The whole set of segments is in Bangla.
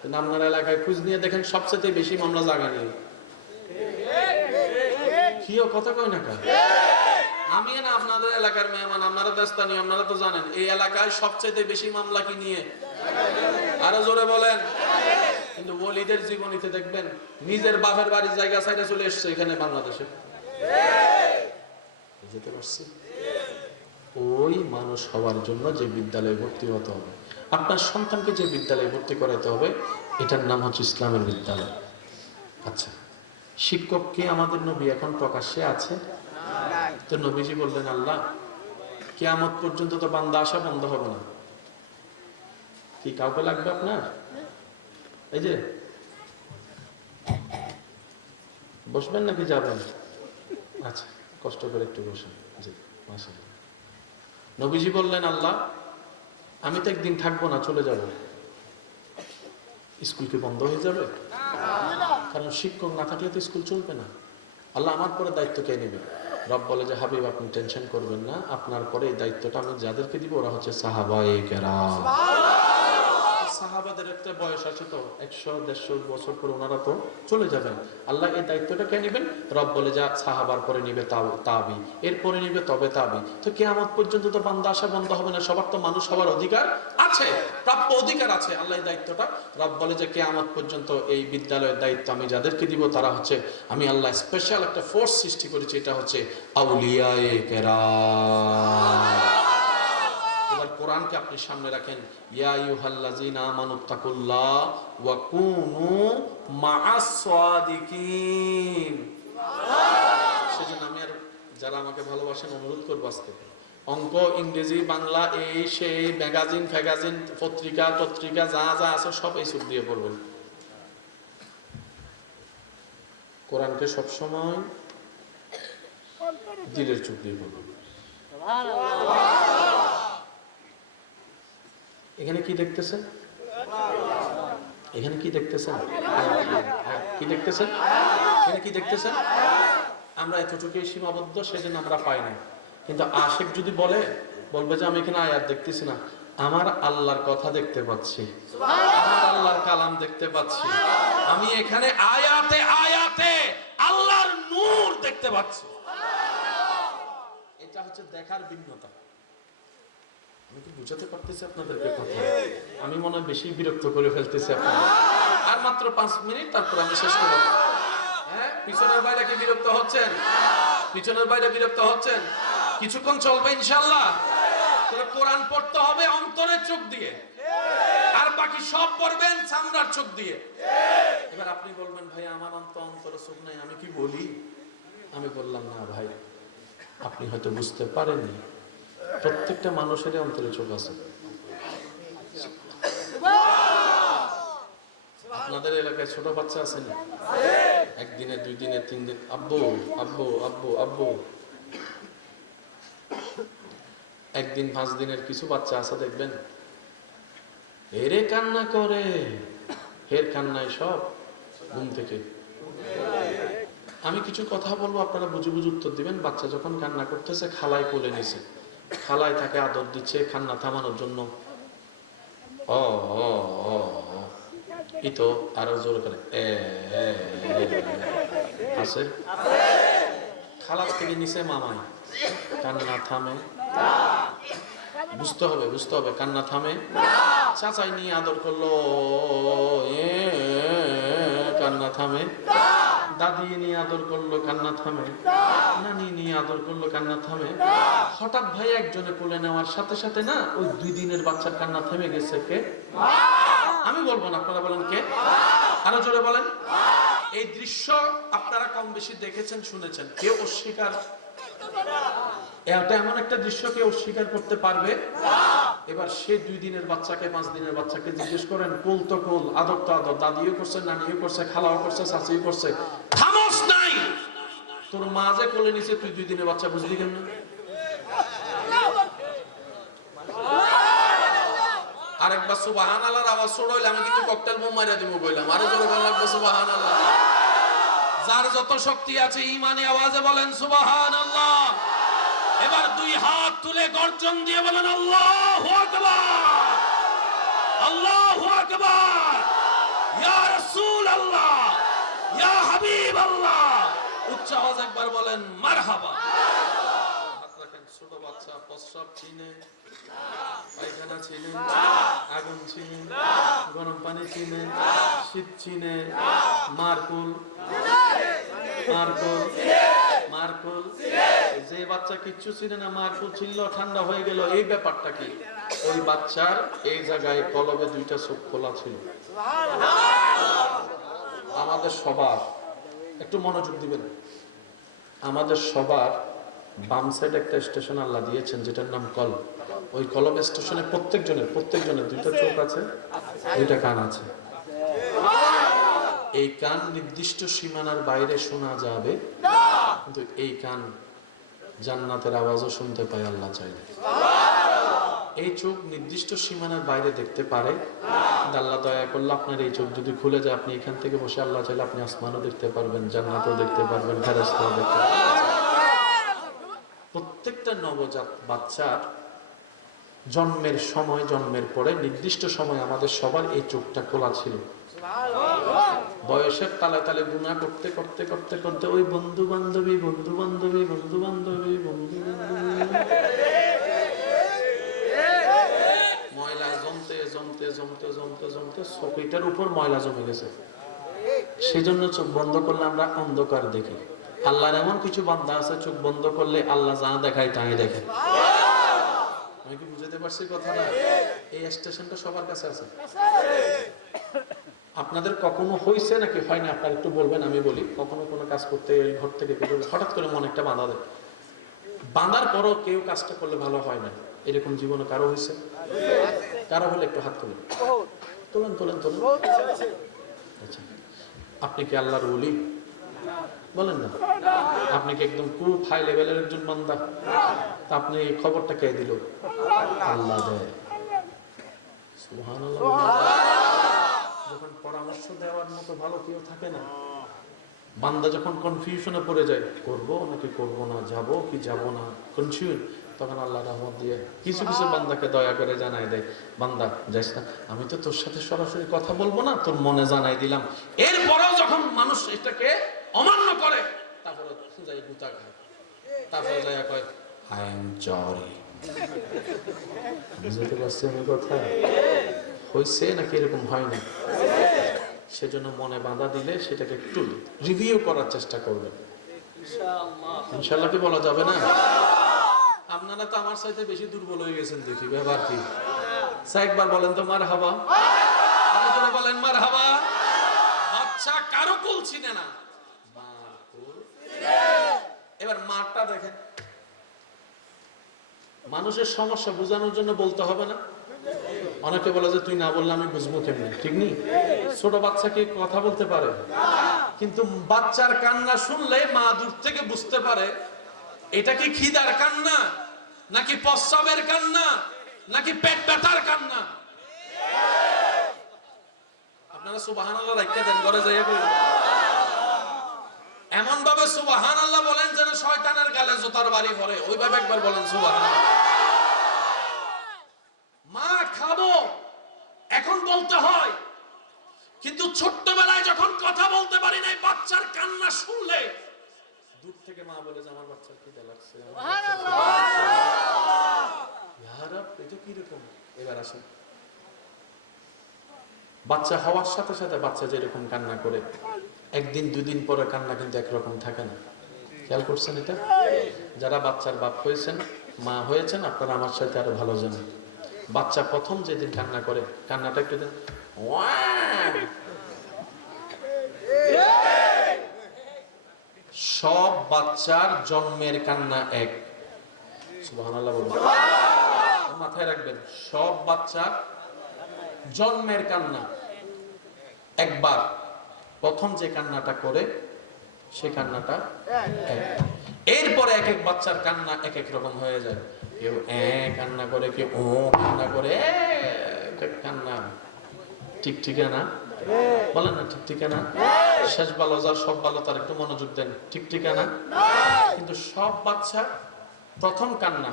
কিন্তু আপনার এলাকায় খোঁজ নিয়ে দেখেন সবচেয়ে বেশি মামলা জায়গা নেই। কিও কথা কই না কা? আমি না আপনাদের এলাকার মেহমান, আপনারা তো স্থানীয়, আপনারা তো জানেন এই এলাকায় সবচেয়ে বেশি মামলা কি নিয়ে? আরো জোরে বলেন। কিন্তু ওলিদের জীবনীতে দেখবেন নিজের বাপের বাড়ির জায়গা সাইডে চলে এসছে এখানে বাংলাদেশে। বুঝতে পারছি? ওই মানুষ হওয়ার জন্য যে বিদ্যালয়ে ভর্তি হতে হবে, আপনার সন্তানকে যে বিদ্যালয়ে ভর্তি করাতে হবে, এটার নাম হচ্ছে ইসলামের বিদ্যালয়। আচ্ছা, শিক্ষক কি আমাদের নবী এখন প্রকাশ্যে আছে? তো নবীজি বললেন, আল্লাহ কিয়ামত পর্যন্ত তো বান্দা আসা বন্ধ হবে না। কি কাউকে লাগবে আপনার? এই যে বসবেন নাকি যাবেন? আচ্ছা, কষ্ট করে একটু বসেন। জি, মাশাআল্লাহ। নবীজি বললেন, আল্লাহ আমি তো একদিন থাকবো না, চলে যাব। স্কুল কি বন্ধ হয়ে যাবে? কারণ শিক্ষক না থাকলে তো স্কুল চলবে না। আল্লাহ আমার পরে দায়িত্ব কে নেবে? রব বলে যে, হাবিব আপনি টেনশন করবেন না, আপনার পরে এই দায়িত্বটা আমি যাদেরকে দিব ওরা হচ্ছে সাহাবায়ে কেরাম। সাহাবাদের একটা বয়স আছে তো, 100-150 বছর পরে ওনারা তো চলে যাবেন। আল্লাহ এই দায়িত্বটা কে নেবেন? রব বলে যা সাহাবার পরে নিবে তাবি, এরপরে নিবে তবে তাবি। তো কিয়ামত পর্যন্ত তো বান্দা আসা বন্ধ হবে না, সবার তো মানুষ হওয়ার অধিকার আছে, প্রাপ্য অধিকার আছে। আল্লাহ এই দায়িত্বটা, রব বলে যে কিয়ামত পর্যন্ত এই বিদ্যালয়ের দায়িত্ব আমি যাদেরকে দিব তারা হচ্ছে, আমি আল্লাহ স্পেশাল একটা ফোর্স সৃষ্টি করেছি, এটা হচ্ছে আউলিয়ায়ে কেরাম। এবার কোরআনকে আপনি সামনে রাখেন, ইয়া আইয়ুহাল্লাযীনা আমানুত্তাকুল্লাহ ওয়া কুনু মা'আস সাদিকিন। সেজন্য আমি আর যারা আমাকে ভালোবাসেন অনুরোধ করব, আজকে অঙ্ক, ইংরেজি, বাংলা, এই সেই ম্যাগাজিন ফ্যাগাজিন পত্রিকা টত্রিকা যা যা আছে সব এই চোখ দিয়ে পড়বেন। কোরআনকে সবসময় দিলের চোখ দিয়ে পড়বেন। এখানে কি দেখতেছেন? এখানে কি দেখতেছেন? কি দেখতেছেন? এখানে কি দেখতেছেন? আমরা এতটুকুই সীমাবদ্ধ, সেজন্য আমরা পাই না। কিন্তু আশিক যদি বলবে যে আমি এখানে আয়াত দেখতেছি না, আমার আল্লাহর কথা দেখতে পাচ্ছি, আমার আল্লাহর কালাম দেখতে পাচ্ছি, আমি এখানে আয়াতে আয়াতে আল্লাহর নূর দেখতে পাচ্ছি। এটা হচ্ছে দেখার ভিন্নতা। আমি কি বুঝাতে পারতেছি আপনাদেরকে কথা? আমি মনে হয় বেশি বিরক্ত করে ফেলতেছি আপনাদের। আর মাত্র 5 মিনিট, তারপর আমি শেষ করব। হ্যাঁ, পিছনের বাইরে কি বিরক্ত হচ্ছেন? পিছনের বাইরে বিরক্ত হচ্ছেন? কিছুক্ষণ চলবে ইনশাআল্লাহ। তবে কোরআন পড়তে হবে অন্তরের চোখ দিয়ে, আর বাকি সব পড়বেন চামড়ার চোখ দিয়ে। এবার আপনি বলবেন, ভাই আমার অন্তরের চোখ নাই, আমি কি বলি? আমি বললাম, না ভাই, আপনি হয়তো বুঝতে পারেননি, প্রত্যেকটা মানুষেরই অন্তরে চোখ আছে। আপনাদের এলাকায় ছোট বাচ্চা আছে না? একদিনে, 2 দিনে, 3 দিন আব্বু আব্বু আব্বু আব্বু। একদিন 5 দিনের কিছু বাচ্চা আছে, দেখবেন হেরে কান্না করে, হের কান্নায় সব ঘুম থেকে। আমি কিছু কথা বলবো, আপনারা বুঝে বুঝে উত্তর দিবেন। বাচ্চা যখন কান্না করতেছে, খালায় কোলে নিছে, খালায় তাকে আদর দিচ্ছে কান্না থামানোর জন্য। ও ও ও এই তো আরো জোর করে আছে। খালার থেকে নিচে মামায়, কান্না থামে। বুঝতে হবে, বুঝতে হবে, কান্না থামে। চাচাই নিয়ে আদর করলো, কান্না থামে। দাদি নিয়ে আদর করলো, কান্না থামে। নানি নিয়ে আদর করলো, কান্না থামে। হঠাৎ ভাই একজনে কোলে নেওয়ার সাথে সাথে না, ওই 2 দিনের বাচ্চার কান্না থেমে গেছে। কে? আমি বলবো না, আপনারা বলেন কে? আরো জোরে বলেন। এই দৃশ্য আপনারা কম বেশি দেখেছেন, শুনেছেন। কেউ অস্বীকার, এটা এমন একটা দৃশ্য কেউ অস্বীকার করতে পারবে? এবার সে 2 দিনের বাচ্চাকে, 5 দিনের বাচ্চাকে জিজ্ঞেস করেন, কোল তো কোল, আদর তো আদর, দাদিও করছে, নানিও করছে, খালাও করছে, চাচিও করছে, থামস নাই। তোর মা যে কোলে নিছে, তুই 2 দিনের বাচ্চা বুঝলি কেন? আরেকবার সুবহানাল্লাহর আওয়াজ ছড়াইলে আমি কিন্তু ককটেল বোম মাইরা দিব কইলাম। আরো জোরে বলা লাগবে সুবহানাল্লাহ। যার যত শক্তি আছে ঈমানি আওয়াজে বলেন সুবহানাল্লাহ। এবার 2 হাত তুলে গর্জন দিয়ে বলেন আল্লাহু আকবার, আল্লাহু আকবার। ইল্লাল্লাহ, উচ্চ আওয়াজ একবার বলেন মারহাবা। হাত রাখেন। ছোট বাচ্চা প্রস্রাব চিনে, পায়খানা চিনে, আগুন চিনে, গরম পানি চিনে, শীত চিনে, মারকুল মারকুল মারকুল। যে বাচ্চা কিচ্ছু চিনে না, মারকুল চিনলো ঠান্ডা হয়ে গেল, এই ব্যাপারটা কি? ওই বাচ্চার এই জায়গায় কলবে দুইটা চোখ খোলা ছিল। আমাদের সবার একটু মনোযোগ দিবেন, আমাদের সবার বাম সাইড একটা স্টেশন আল্লাহ দিয়েছেন যেটার নাম কলব। ওই কলব স্টেশনে প্রত্যেকজনের দুইটা চোখ আছে, দুইটা কান আছে। এই কান নির্দিষ্ট সীমানার বাইরে শোনা যাবে, কিন্তু এই কান জান্নাতের আওয়াজও শুনতে পায় আল্লাহ চাইলে। এই চোখ নির্দিষ্ট সীমানার বাইরে দেখতে পারে, আল্লাহ দয়া করলে আপনার এই চোখ যদি খুলে যায়, আপনি এখান থেকে বসে আল্লাহ চাইলে আপনি আসমানও দেখতে পারবেন, জান্নাতও দেখতে পারবেন, ফেরেশতাও দেখতে পারবেন। প্রত্যেকটা নবজাত বাচ্চার জন্মের সময়, জন্মের পরে নির্দিষ্ট সময় আমাদের সবার এই চোখটা খোলা ছিল। বয়সের তালে তালে গুনাহ করতে করতে করতে করতে ওই বন্ধু বান্ধবী ময়লা জমতে জমতে জমতে জমতে জমতে চোখটার উপর ময়লা জমে গেছে। সেজন্য চোখ বন্ধ করলে আমরা অন্ধকার দেখি। আল্লাহর এমন কিছু বান্দা আছে চোখ বন্ধ করলে আল্লাহ যা দেখায় তাই দেখে। আমি কি বুঝাতে পারছি কথাটা? এই স্টেশনটা সবার কাছে আছে। আপনাদের কখনো হয়েছে নাকি হয় না আপনারা একটু বলবেন, আমি বলি। কখনো কোনো কাজ করতে ঘর থেকে হঠাৎ করে মনে একটা বাঁধা দেয়, বাঁধার পরও কেউ কাজটা করলে ভালো হয় না, এরকম জীবনে কারো হয়েছে? কারো হলে একটু হাত তুলেন, তোলেন তোলেন তোলেন। আচ্ছা, আপনি কি আল্লাহর ওলি? বলেন না। আপনি কি একদম খুব হাই লেভেলের একজন বান্দা? তা আপনি খবরটা কে দিল? আল্লাহ দেয়। সুবহানাল্লাহ। যখন পরামর্শ দেওয়ার মতো ভালো কেউ থাকে না, বান্দা যখন কনফিউশনে পড়ে যায়, করব নাকি করব না, যাব কি যাব না, কনফিউজ, তখন আল্লাহ রহমত দিয়ে কিছু কিছু বান্দাকে দয়া করে জানাই দেয়, বান্দা যাইস না, আমি তো তোর সাথে সরাসরি কথা বলবো না, তোর মনে জানাই দিলাম। এরপরেও যখন মানুষ এটাকে অমান্য করে, তারপরে সুজাই গুতা খায়, তারপরে যাইয়া কয় আই এম সরি। বুঝতে পারছি আমি কথা? হয়েছে নাকি এরকম হয় না? সেজন্য মনে বাধা দিলে সেটাকে একটু রিভিউ করার চেষ্টা করবেন। ইনশাআল্লাহ কি বলা যাবে না? আপনারা তো আমার সাথে বেশি দুর্বল হয়ে গেছেন দেখি, ব্যাপার কি? একবার বলেন তো মারহাবা। আপনারা বলেন মারহাবা। আচ্ছা, কারো কুল চিনে না, এবার মারটা দেখেন। মানুষের সমস্যা বোঝানোর জন্য বলতে হবে না? অনেকে বলে যে তুই না বললে আমি বুঝবো কেমনি, ঠিক নেই? ছোট বাচ্চা কি কথা বলতে পারে? কিন্তু বাচ্চার কান্না শুনলে মা দূর থেকে বুঝতে পারে এটা কি খিদার কান্না, নাকি প্রস্রাবের কান্না, নাকি পেট ব্যথার কান্না। আপনারা সুবহানাল্লাহ রাখতে দেন, ঘরে যাইয়া বলুন এমন ভাবে সুবহানাল্লাহ বলেন যেন শয়তানের গালে জুতার বাড়ি পড়ে, ওইভাবে একবার বলেন সুবহানাল্লাহ। মা খাবো এখন বলতে হয়, কিন্তু ছোট্টবেলায় যখন কথা বলতে পারি নাই, বাচ্চার কান্না শুনলে দূর থেকে মা বলে যে আমার বাচ্চার খিদে লাগছে, ইয়া রাব, এটা কি রকম? এবার আসুন, বাচ্চা হওয়ার সাথে সাথে বাচ্চা যেরকম কান্না করে, একদিন দুদিন পরে কান্না কিন্তু একরকম থাকে না। খেয়াল করছেন এটা? যারা বাচ্চার বাপ হয়েছেন, মা হয়েছেন, আপনারা আমার সাথে আরো ভালো জানেন। বাচ্চা প্রথম যেদিন কান্না করে, কান্নাটা একটু দেন, সব বাচ্চার জন্মের কান্না এক। সুবহানাল্লাহ বলুন, মাথায় রাখবেন, সব বাচ্চার জন্মের কান্না একবার। প্রথম যে কান্নাটা করে সে কান্নাটা এক। এরপরে এক এক বাচ্চার কান্না এক এক রকম হয়ে যায়। কেউ কান্না করে, কেউ ও কান্না করে, কান্না ঠিক ঠিকানা বলেন না? ঠিক ঠিকানা। শেষ ভালো যার সব ভালো তার, একটু মনোযোগ দেন। ঠিক ঠিকানা। কিন্তু সব বাচ্চা প্রথম কান্না,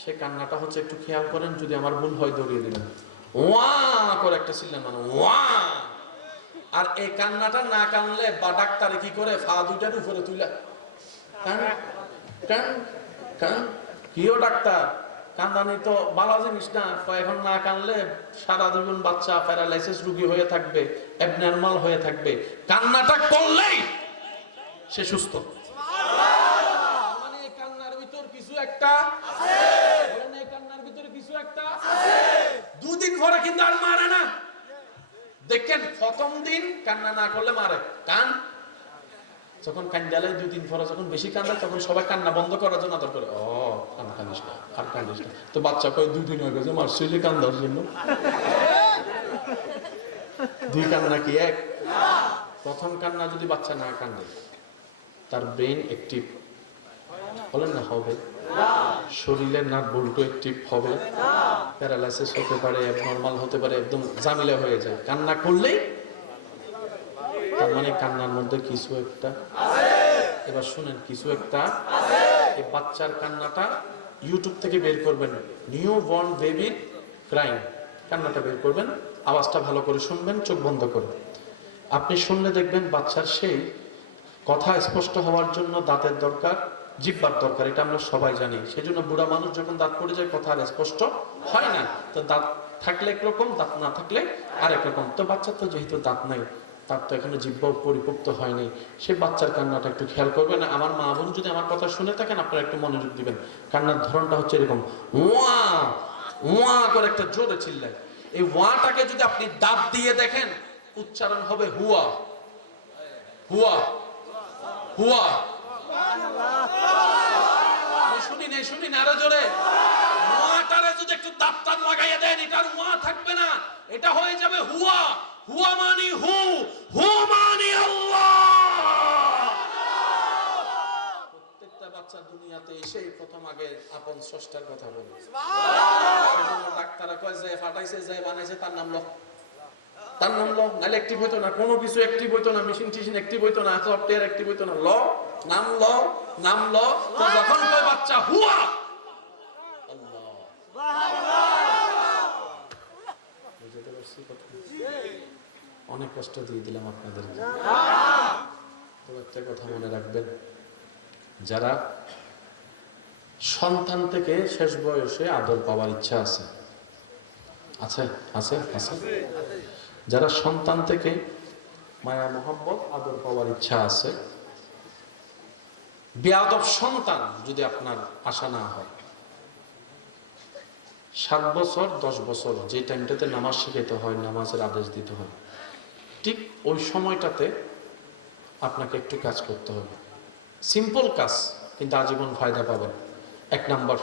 সে কান্নাটা হচ্ছে, একটু খেয়াল করেন, যদি আমার ভুল হয় দৌড়িয়ে দিবেন, ওয়া করে একটা চিল্লান, মানে ওয়া। আর এই কান্নাটা না কানলে বা ডাক্তারে কি করে ফা দুইটার উপরে তুলে কান কান কান কিও ডাক্তার কান্দানি তো ভালো জিনিস না, এখন না কানলে সারা জীবন বাচ্চা প্যারালাইসিস রোগী হয়ে থাকবে, অ্যাবনর্মাল হয়ে থাকবে। কান্নাটা করলেই সে সুস্থ। মানে এই কান্নার ভিতর কিছু একটা আছে, বলেন এই কান্নার ভিতরে কিছু একটা আছে। দুদিন পরে কিন্তু আর মারে না। দেখেন প্রথম দিন কান্না না করলে মারে, কান যখন কান্দালে 2 দিন পরে যখন বেশি কান্দে তখন সবাই কান্না বন্ধ করার জন্য আদর করে, ও কান্দিস না আর কান্দিস না। তো বাচ্চা কয় 2 দিন হয়ে গেছে মারছি যে কান্দার জন্য। 2 কান্না কি এক? প্রথম কান্না যদি বাচ্চা না কান্দে তার ব্রেন অ্যাক্টিভ বলেন না হবে, শরীরের নার্ভ বল্টু অ্যাক্টিভ হবে, প্যারালাইসিস হতে পারে, অ্যাবনরমাল হতে পারে, একদম ঝামেলা হয়ে যায়। কান্না করলেই তার মানে কান্নার মধ্যে কিছু একটা আছে। এবার শুনেন, কিছু একটা আছে। এই বাচ্চার কান্নাটা ইউটিউব থেকে বের করবেন, নিউ বর্ন বেবি ক্রাইং, কান্নাটা বের করবেন, আওয়াজটা ভালো করে শুনবেন, চোখ বন্ধ করে। আপনি শুনলে দেখবেন বাচ্চার সেই কথা স্পষ্ট হওয়ার জন্য দাঁতের দরকার, জিহ্বার দরকার, এটা আমরা সবাই জানি। সেজন্য বুড়া মানুষ যখন দাঁত পড়ে যায় কথা আর স্পষ্ট হয় না। তো দাঁত থাকলে একরকম, দাঁত না থাকলে আরেক রকম। তো বাচ্চার তো যেহেতু দাঁত নাই, তার তো এখনো জিহ্বাও পরিপক্ত হয়নি, সে বাচ্চার কান্নাটা একটু খেয়াল করবেন। আমার মা বোন যদি আমার কথা শুনে থাকেন আপনারা একটু মনোযোগ দিবেন। কান্নার ধরনটা হচ্ছে এরকম, ওয়া ওয়া করে একটা জোরে চিল্লায়। এই ওয়াটাকে যদি আপনি দাঁত দিয়ে দেখেন উচ্চারণ হবে হুয়া হুয়া হুয়া। শুনি না আরো জোরে। ওয়াটারে যদি একটু দাঁত লাগাইয়া দেন এটার ওয়া থাকবে না, এটা হয়ে যাবে হুয়া। হুয়া মানি হু, হু মানি আল্লাহ। প্রত্যেকটা বাচ্চা দুনিয়াতে এসে প্রথম আগে আপন স্রষ্টার কথা বলে। সুবহানাল্লাহ। ডাক্তাররা কয় যে ফাটাইছে, যে বানাইছে তার নাম লো, তার নাম লো, নাইলে অ্যাক্টিভ হইতো না, কোনো কিছু অ্যাক্টিভ হইতো না, মেশিন টিশিন অ্যাক্টিভ হইতো না, সফটওয়্যার অ্যাক্টিভ হইতো না। ল নাম লো, নাম লো। তো যখন কয় বাচ্চা হুয়া আল্লাহ, সুবহানাল্লাহ। বুঝতে পারছি কথা? অনেক কষ্ট দিয়ে দিলাম আপনাদেরকে। তো একটা কথা মনে রাখবেন, যারা সন্তান থেকে শেষ বয়সে আদর পাওয়ার ইচ্ছা আছে, আছে আছে আছে, যারা সন্তান থেকে মায়া মোহাম্মত আদর পাওয়ার ইচ্ছা আছে, বেয়াদব সন্তান যদি আপনার আশা না হয়, 7 বছর 10 বছর যে টাইমটাতে নামাজ শিখাইতে হয়, নামাজের আদেশ দিতে হয়, ঠিক ওই সময়টাতে আপনাকে একটু কাজ করতে হবে। সিম্পল কাজ, কিন্তু আজীবন ফায়দা পাবেন। 1 নাম্বার,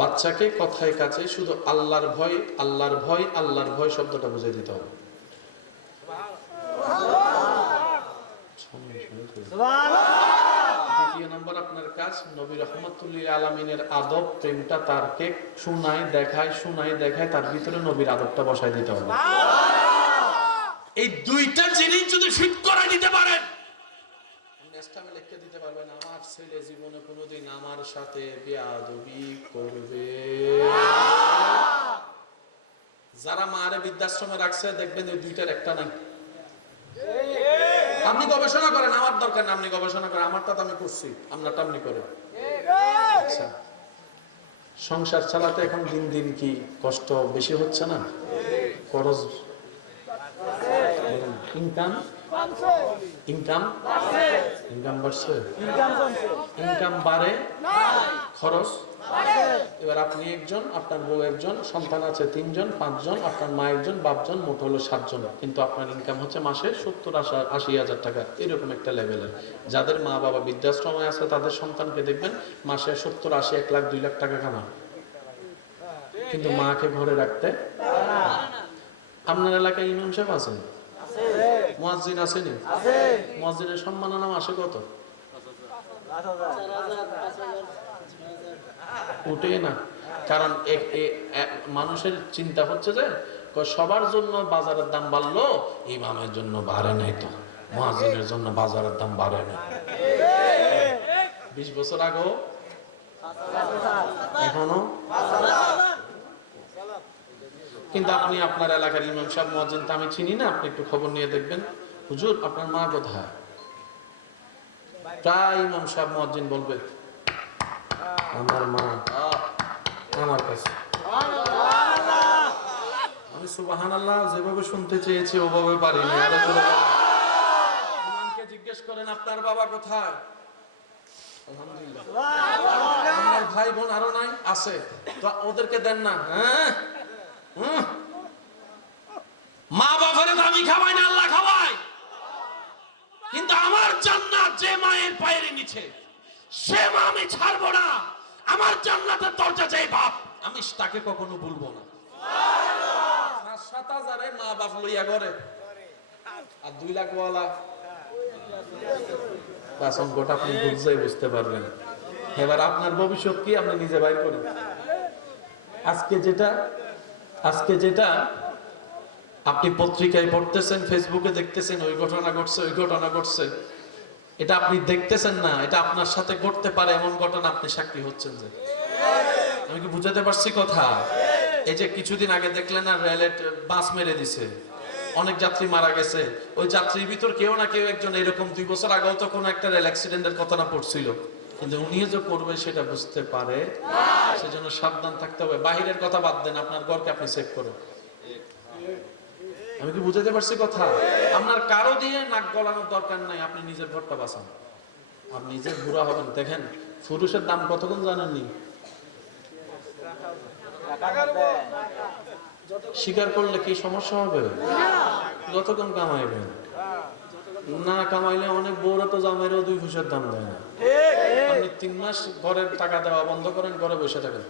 বাচ্চাকে কথায় কাছে শুধু আল্লাহর ভয় আল্লাহর ভয় আল্লাহর ভয় শব্দটা বুঝিয়ে দিতে হবে। দ্বিতীয় নাম্বার আপনার কাজ, নবী রাহমাতুল লিল আলামিনের আদব প্রেমটা তারকে শোনায় দেখায় তার ভিতরে নবীর আদবটা বসায় দিতে হবে। এই দুইটা জিনিস যদি ফিট করে দিতে পারেন, নেক্সটে লিখে দিতে পারবেন আমার ছেলে জীবনে কোনোদিন আমার সাথে বেয়াদবি করবে। যারা মারে বৃদ্ধাশ্রমে রাখছে দেখবেন এই দুইটার একটা নাই। আপনি গবেষণা করেন, আমার দরকার না, আপনি গবেষণা করেন, আমারটা তো আমি করছি, আপনারটা আপনি করেন। আচ্ছা, সংসার চালাতে এখন দিন দিন কি কষ্ট বেশি হচ্ছে না? খরচ, ইনকাম ইনকাম ইনকাম বাড়ছে, ইনকাম বাড়ে, খরচ। এবার আপনি একজন, আপনার বউ একজন, সন্তান আছে 3 জন 5 জন, আপনার মা একজন, বাপজন, মোট হলো 7 জন, কিন্তু আপনার ইনকাম হচ্ছে মাসে 70-80 হাজার টাকা, এরকম একটা লেভেলের। যাদের মা বাবা বৃদ্ধাশ্রমে আছে তাদের সন্তানকে দেখবেন মাসে 70-80, 1 লাখ 2 লাখ টাকা কামায়, কিন্তু মাকে ঘরে রাখতে। আপনার এলাকায় ইমাম সাহেব আছেন, মুয়াজ্জিন আসেনি? মুয়াজ্জিনের সম্মাননা মাসে কত? উঠে না। কারণ মানুষের চিন্তা হচ্ছে যে সবার জন্য বাজারের দাম বাড়লো, ইমামের জন্য বাড়ে নাই, তো মুয়াজ্জিনের জন্য বাজারের দাম বাড়ে না। 20 বছর আগেও এখনো কিন্তু আপনি আপনার এলাকার ইমাম সাহেব মুয়াজ্জিন তো আমি চিনি না, আপনি একটু খবর নিয়ে দেখবেন, হুজুর আপনার মা কোথায়? প্রায় ইমাম সাহেব মুয়াজ্জিন বলবে আমার মা আমার কাছে। আমি সুবহানাল্লাহ যেভাবে শুনতে চেয়েছি ওভাবে পারিনি। ইমামকে জিজ্ঞেস করেন আপনার বাবা কোথায়? আলহামদুলিল্লাহ। আমার ভাই বোন আরো নাই? আছে। তো ওদেরকে দেন না। হ্যাঁ, মা বাবারে তো আমি খাওয়াই না, আল্লাহ খাওয়ায়। কিন্তু আমার জান্নাত যে মায়ের পায়ের নিচে, সে মা আমি ছাড়বো না। আমার জান্নাতের দরজা যে বাপ, আমি তাকে কখনো ভুলবো না। 7,000 মা বাপ লইয়া ঘরে, আর 2 লাখ ওয়ালা বাস, অঙ্কটা আপনি বুঝতে পারবেন। এবার আপনার ভবিষ্যৎ কি আপনি নিজে বাইর করেন। আজকে যেটা আপনি পত্রিকায় পড়তেছেন, ফেসবুকে দেখতেছেন, ওই ঘটনা ঘটছে, ওই ঘটনা ঘটছে, এটা আপনি দেখতেছেন না, এটা আপনার সাথে ঘটতে পারে এমন ঘটনা আপনি সাক্ষী হচ্ছেন। যে আমি কি বুঝাতে পারছি কথা? এই যে কিছুদিন আগে দেখলেন না, রেলে বাস মেরে দিছে, অনেক যাত্রী মারা গেছে। ওই যাত্রীর ভিতর কেউ না কেউ একজন এরকম 2 বছর আগেও তো কোনো একটা রেল অ্যাক্সিডেন্টের কথা না পড়ছিল, কিন্তু উনিও যে করবে সেটা বুঝতে পারে। সেজন্য সাবধান থাকতে হবে। বাহিরের কথা বাদ দেন, আপনার ঘরকে আপনি সেভ করেন। আমি কি বুঝাতে পারছি কথা? আপনার কারো দিয়ে নাক গলানোর দরকার নাই, আপনি নিজের ঘরটা বাঁচান। আপনি নিজে বুড়া হবেন। দেখেন পুরুষের দাম কতক্ষণ জানেননি? স্বীকার করলে কি সমস্যা হবে? যতক্ষণ কামাইবেন, না কামাইলে অনেক বউরা তো জামাইরেও 2 পয়সার দাম দেয় না। আপনি 3 মাস ঘরের টাকা দেওয়া বন্ধ করেন, ঘরে বসে থাকেন,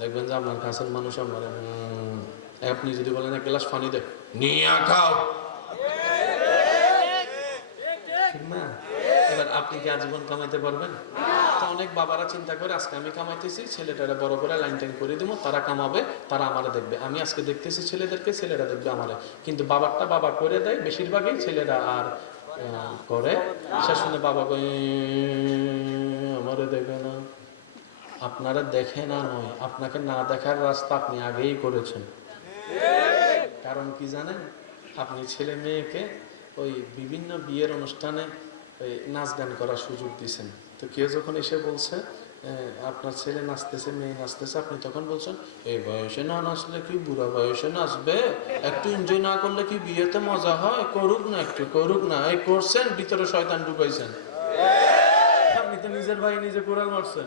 দেখবেন যে আপনার কাছের মানুষ আপনার, আপনি যদি বলেন 1 গ্লাস পানি দে, নিয়ে খাও, ঠিক না? এবার আপনি কি আজীবন কামাইতে পারবেন? তো অনেক বাবারা চিন্তা করে আজকে আমি কামাইতেছি, ছেলেটারা বড় করে লাইন টাইন করে দিব, তারা কামাবে, তারা আমারে দেখবে। আমি আজকে দেখতেছি ছেলেদেরকে, ছেলেরা দেখবে আমারে। কিন্তু বাবারটা বাবা করে দেয় বেশিরভাগই, ছেলেরা আর করে। সে শুনে বাবা আমারে দেখে না। আপনারা দেখে না নয়, আপনাকে না দেখার রাস্তা আপনি আগেই করেছেন। কারণ কি জানেন? আপনি ছেলে মেয়েকে ওই বিভিন্ন বিয়ের অনুষ্ঠানে ওই নাচ গান করার সুযোগ দিচ্ছেন। তো কেউ যখন এসে বলছে আপনার ছেলে নাচতেছে, মেয়ে নাচতেছে, আপনি তখন বলছেন এই বয়সে না নাচলে কি বুড়া বয়সে নাচবে? একটু এনজয় না করলে কি বিয়েতে মজা হয়? করুক না, একটু করুক না। এই করছেন, ভিতরে শয়তান ঢুকাইছেন। আপনি তো নিজের ভাই নিজে কোরাল মারছেন।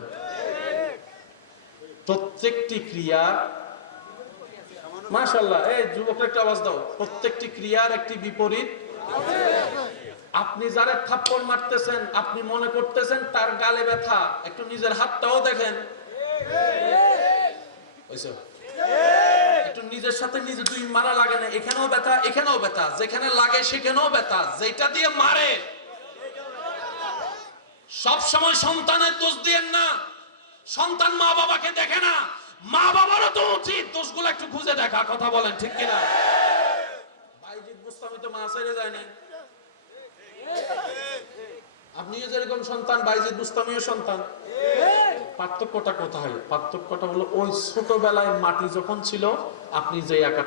প্রত্যেকটি ক্রিয়া, মাশাআল্লাহ, এই যুবক একটা আওয়াজ দাও, প্রত্যেকটি ক্রিয়ার একটি বিপরীত। আপনি যারে থাপ্পড় মারতেছেন, আপনি মনে করতেছেন তার গালে ব্যথা, একটু নিজের হাতটাও দেখেন। একটু নিজের সাথে নিজে 2 মারা লাগে না, এখানেও ব্যথা, এখানেও ব্যথা, যেখানে লাগে সেখানেও ব্যথা। যেটা দিয়ে মারে সব সময় সন্তানের দোষ দিয়েন না। সন্তান মা বাবাকে দেখে না, মা বাবারও তো উচিত দোষগুলো একটু খুঁজে দেখা। কথা বলেন ঠিক কিনা? বাইজিদ বুস্তামি তো মা ছেড়ে যায়নি। আপনিও যেরকম সন্তান, বাইজিদ বুস্তামিও সন্তান। পার্থক্যটা কোথায়? পার্থক্যটা হলো ওই ছোটবেলায় মাটি যখন ছিল, আপনি যে